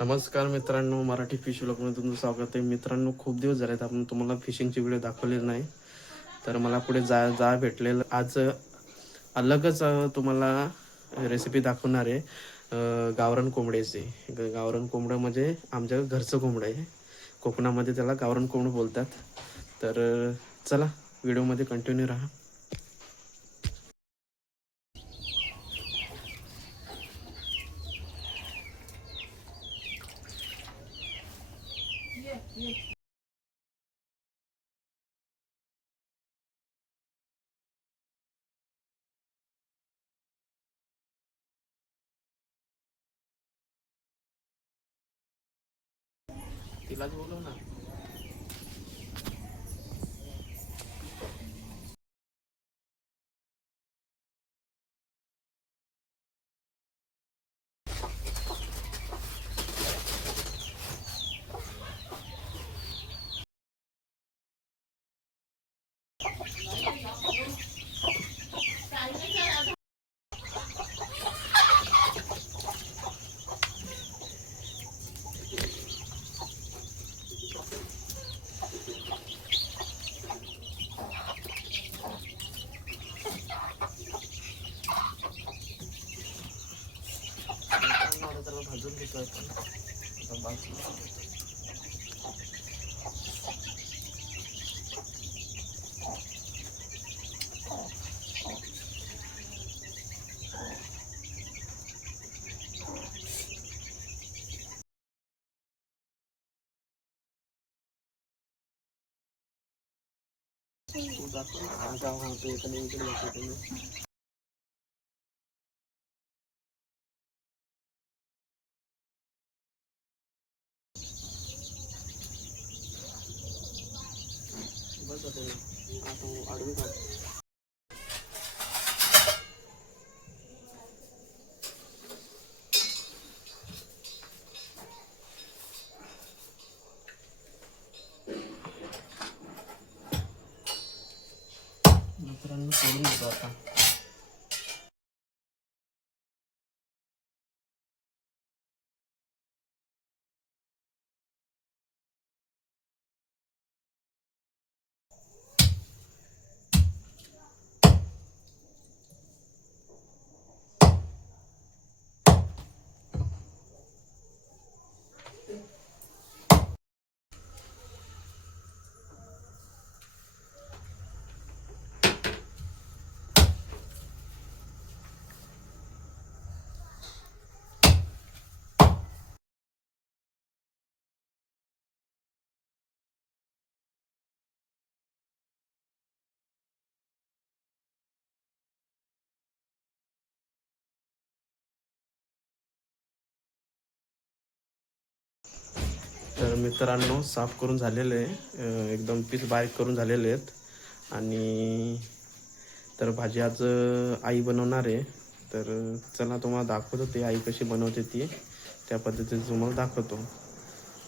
नमस्कार मित्रांनो, मराठी फिश व्लॉगमध्ये तुमचं स्वागत आहे. मित्रांनो, खूप दिवस झालेत आपण तुम्हाला फिशिंगची व्हिडिओ दाखवलेली नाही. तर मला पुढे जा भेटलेलं आज अलगच तुम्हाला रेसिपी दाखवणार आहे. गावरान कोंबड्याची. गावरान कोंबडं म्हणजे आमच्या घरचं कोंबडं आहे. कोकणामध्ये त्याला गावरान कोंबडं बोलतात. तर चला व्हिडिओमध्ये कंटिन्यू राहा. तिलाच बोलव ना. त्याला भाजून घेतो आपण. तू दाखव माझा होतो इकडे इकडे दाखवतो. बस आता आडवी काढ. मित्रांनो सोडून देतो आता. तर मित्रांनो साफ करून झालेले आहे. एकदम पीस बारीक करून झालेले आहेत. आणि तर भाजी आज आई बनवणार आहे. तर चला तुम्हाला दाखवतो ते आई कशी बनवते ती. त्या पद्धतीने तुम्हाला दाखवतो.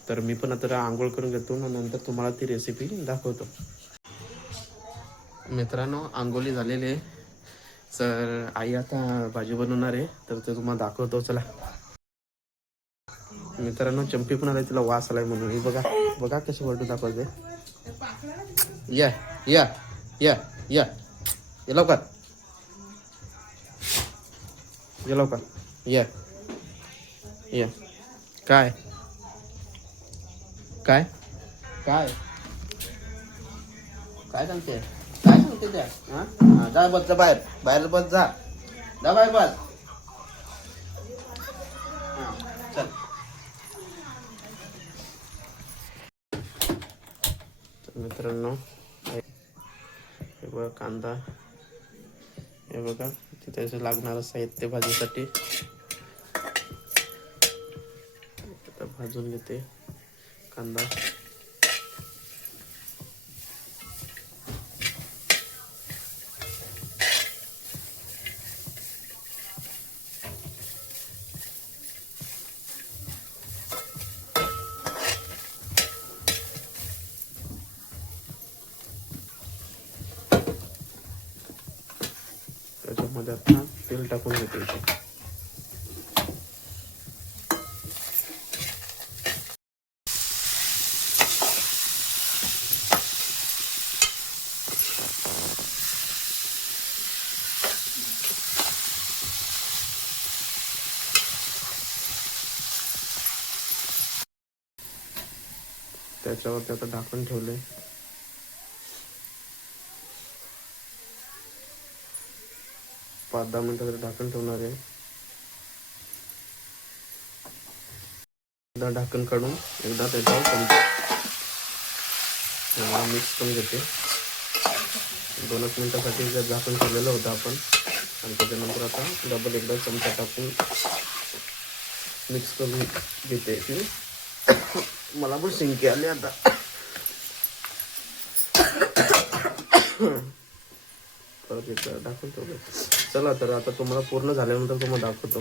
तर मी पण आता आंघोळ करून घेतो आणि नंतर तुम्हाला ती रेसिपी दाखवतो. मित्रांनो आंघोळी झालेली आहे. तर आई आता भाजी बनवणार आहे. तर ते तुम्हाला दाखवतो. चला मित्रांनो, चंपी पण आलाय, तिला वास आलाय म्हणून. ही बघा बघा कशी वरडू दाखवते. या या या या ये लवकर, ये लवकर, या या. काय काय काय काय सांगते, काय सांगते त्या? हा जा, बस जा बाहेर, बाहेर बस, जा जा बाहेर बस. चल. मित्रांनो हे बघा कांदा, हे बघा तिथे लागणारं साहित्य भाजीसाठी. आता भाजून घेते कांदा. त्याच्यामध्ये आता तेल टाकून घेते. त्याच्यावरती आता ढाकण ठेवले. 5-10 मिनिटं तरी ढाकण ठेवणार आहे. एकदा ढाकण काढून एकदा त्याच्यावर मिक्स करून घेते. 2 मिनिटासाठी जर झाकण ठेवलेलं होतं आपण आणि त्याच्यानंतर आता डबल एकदा चमचा टाकून मिक्स करून घेते. मला पण शिंके आले आता. परत एकदा ढाकून ठेवलं. चला तर आता तुम्हाला पूर्ण झाल्यानंतर तुम्हाला दाखवतो.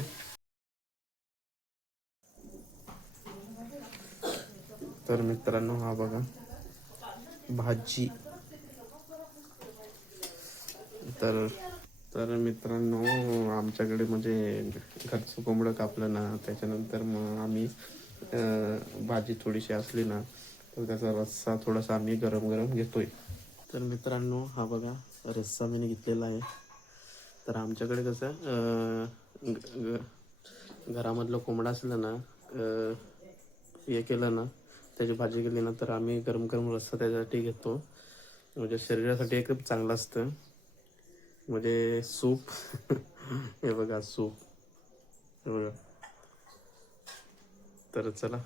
तर मित्रांनो हा बघा भाजी. तर मित्रांनो आमच्याकडे म्हणजे घरचं कोंबडं कापलं ना, त्याच्यानंतर मग आम्ही भाजी थोडीशी असली ना तर त्याचा रस्सा थोडासा आम्ही गरम गरम घेतोय. तर मित्रांनो हा बघा रस्सा मी घेतलेला आहे. तर आमच्याकडे कसं घरामधलं कोंबडा असलं ना, हे केलं ना, त्याची भाजी केली ना, तर आम्ही गरम गरम रस्सा त्याच्यासाठी घेतो. म्हणजे शरीरासाठी एक चांगलं असतं. म्हणजे सूप हे बघा सूप हे बघा. तर चला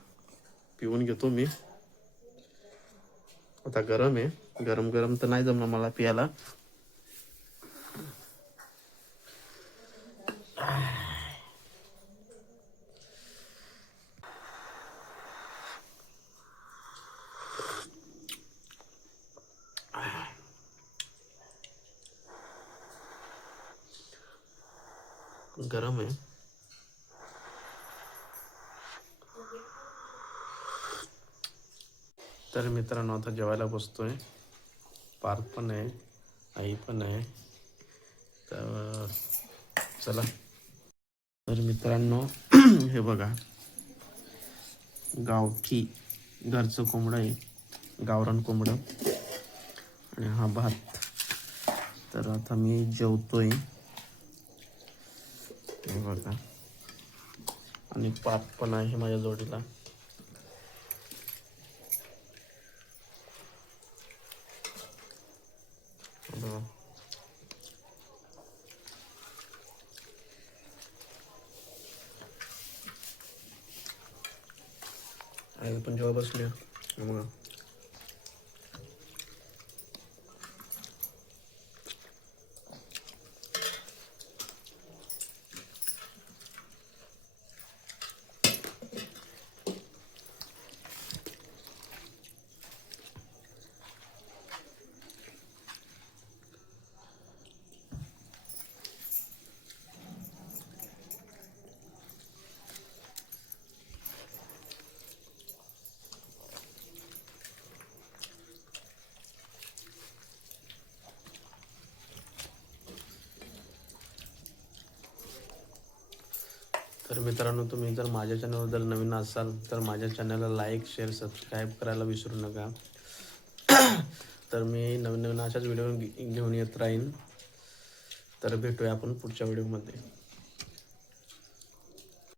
पिऊन घेतो मी. आता गरम आहे, गरम गरम तर नाही जमणार मला पियाला. गरम आहे. तर मित्रांनो आता जेवायला बसतोय. पार्थ पण आहे, आई पण आहे. तर चला. तर मित्रांनो हे बघा गावठी घरचं कोंबडं आहे, गावरान कोंबडं. आणि हा भात. तर आता मी जेवतोय हे बघा. आणि पार्थ पण आहे माझ्या जोडीला. आई पण जेव्हा बसले मग तर मित्रांनो तुम्ही जर माझ्या चॅनलवर जर नवीन असाल तर माझ्या चॅनलला लाईक शेअर सबस्क्राईब करायला विसरू नका. तर मी नवीन नवीन अशाच व्हिडिओ घेऊन येत राहीन. तर भेटूया आपण पुढच्या व्हिडिओमध्ये.